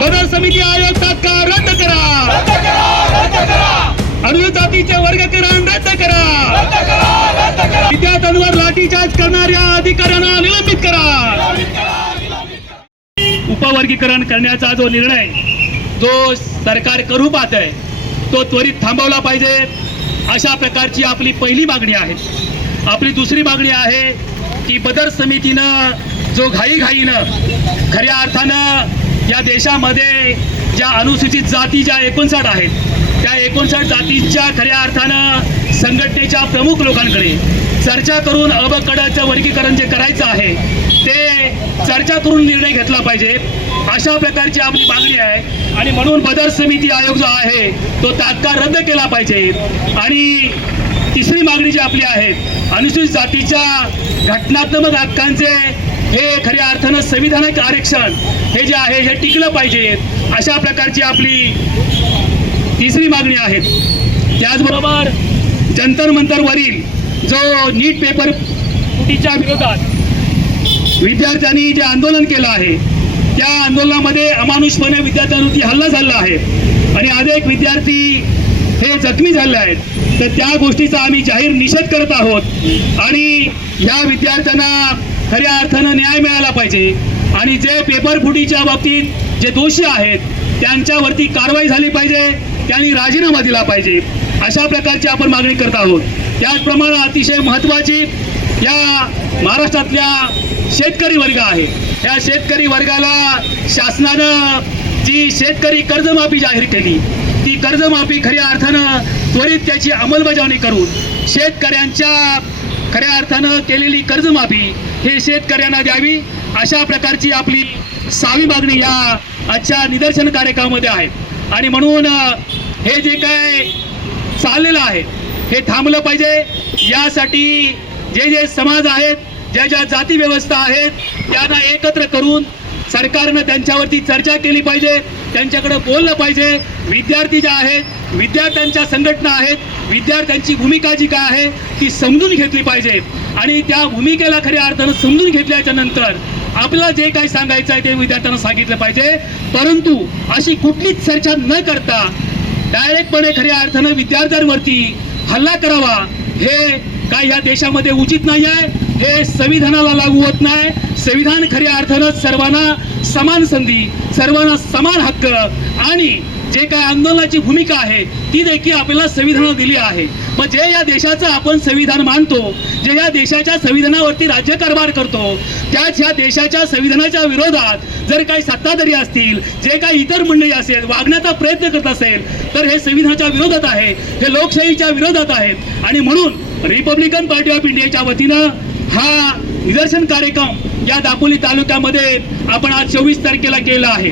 बदल समिती आयोग तात्काळ रद्द करा, अनुसूचित जातीचे वर्गीकरण रद्द करा, विद्यार्थ्यांवर लाठीचार्ज करणाऱ्या अधिकाऱ्यांना निलंबित करा. उपवर्गीकरण करण्याचा जो निर्णय जो सरकार करू पाहत आहे तो त्वरित थांबवला पाहिजे, अशा प्रकारची आपली पहिली मागणी आहे. आपली दुसरी मागणी आहे की बदर समितीनं जो घाईघाईनं खऱ्या अर्थानं या देशामध्ये ज्या अनुसूचित जाती ज्या 59 आहेत त्या 59 जातींच्या खऱ्या अर्थानं संघटनेच्या प्रमुख लोकांकडे चर्चा करून अ ब कडचं वर्गीकरण जे करायचं आहे ते चर्चा करून निर्णय घेतला पाहिजे, अशा प्रकारची आपली मागणी आहे. आणि म्हणून बदर समिती आयोग जो आहे तो तात्काळ रद्द केला पाहिजे. आणि तिसरी मागणी जी आपली आहे, अनुसूचित जातीच्या घटनात्मक हक्कांचे हे खऱ्या अर्थानं संविधानिक आरक्षण हे जे आहे हे टिकलं पाहिजे, अशा प्रकारची आपली तिसरी मागणी आहे. त्याचबरोबर जंतर मंतरवरील जो नीट पेपर फुटीच्या विरोधात विद्यार्थ्यांनी जे आंदोलन केलं आहे त्या आंदोलनामध्ये अमानुषपणे विद्यार्थ्यांवरती हल्ला झाला आहे आणि अनेक विद्यार्थी हे जखमी झाले आहेत. तर त्या गोष्टीचा आम्ही जाहीर निषेध करत आहोत आणि या विद्यार्थ्यांना खऱ्या अर्थानं न्याय मिळाला पाहिजे आणि जे पेपर फुटीच्या बाबतीत जे दोषी आहेत त्यांच्यावरती कारवाई झाली पाहिजे, त्यांनी राजीनामा दिला पाहिजे, अशा प्रकारची आपण मागणी करत आहोत. त्याचप्रमाणे अतिशय महत्त्वाची या महाराष्ट्रातल्या शेतकरी वर्ग आहे, या शेतकरी वर्गाला शासनानं जी शेतकरी कर्जमाफी जाहीर केली ती कर्जमाफी खऱ्या अर्थानं त्वरित त्याची अंमलबजावणी करून शेतकऱ्यांच्या खऱ्या अर्थानं केलेली कर्जमाफी हे शेतकऱ्यांना द्यावी, अशा प्रकारची आपली 6वी मागणी या आजच्या निदर्शन कार्यक्रमामध्ये आहे. आणि म्हणून हे जे काय चाललेलं आहे हे थांबलं पाहिजे. यासाठी जे समाज आहेत, ज्या जाती व्यवस्था आहेत त्यांना एकत्र करून सरकारनं त्यांच्यावरती चर्चा केली पाहिजे, त्यांच्याकडे बोललं पाहिजे. विद्यार्थी जे आहेत, विद्यार्थ्यांच्या संघटना आहेत, विद्यार्थ्यांची भूमिका जी काय आहे ती समजून घेतली पाहिजे आणि त्या भूमिकेला खऱ्या अर्थानं समजून घेतल्याच्या नंतर आपल्याला जे काही सांगायचं आहे ते विद्यार्थ्यांना सांगितलं पाहिजे. परंतु अशी कुठलीच चर्चा न करता डायरेक्टपणे खऱ्या अर्थानं विद्यार्थ्यांवरती हल्ला करावा हे काय या देशामध्ये उचित नाही आहे, हे संविधानाला लागू होत नाही. संविधान खऱ्या अर्थानं सर्वांना समान संधी, सर्वांना समान हक्क आणि जे काय आंदोलनाची भूमिका आहे ती देखील आपल्याला संविधानानं दिली आहे. मग जे या देशाचं आपण संविधान मानतो, जे या देशाच्या संविधानावरती राज्यकारभार करतो, त्याच ह्या देशाच्या संविधानाच्या विरोधात जर काही सत्ताधारी असतील, जे काही इतर मंडळी असेल वागण्याचा प्रयत्न करत असेल तर हे संविधानाच्या विरोधात आहे, हे लोकशाहीच्या विरोधात आहे. आणि म्हणून रिपब्लिकन पार्टी ऑफ इंडियाच्या वतीनं हा निदर्शन कार्यक्रम या दापोली तालुक्यामध्ये आपण आज 24 तारखेला केला आहे.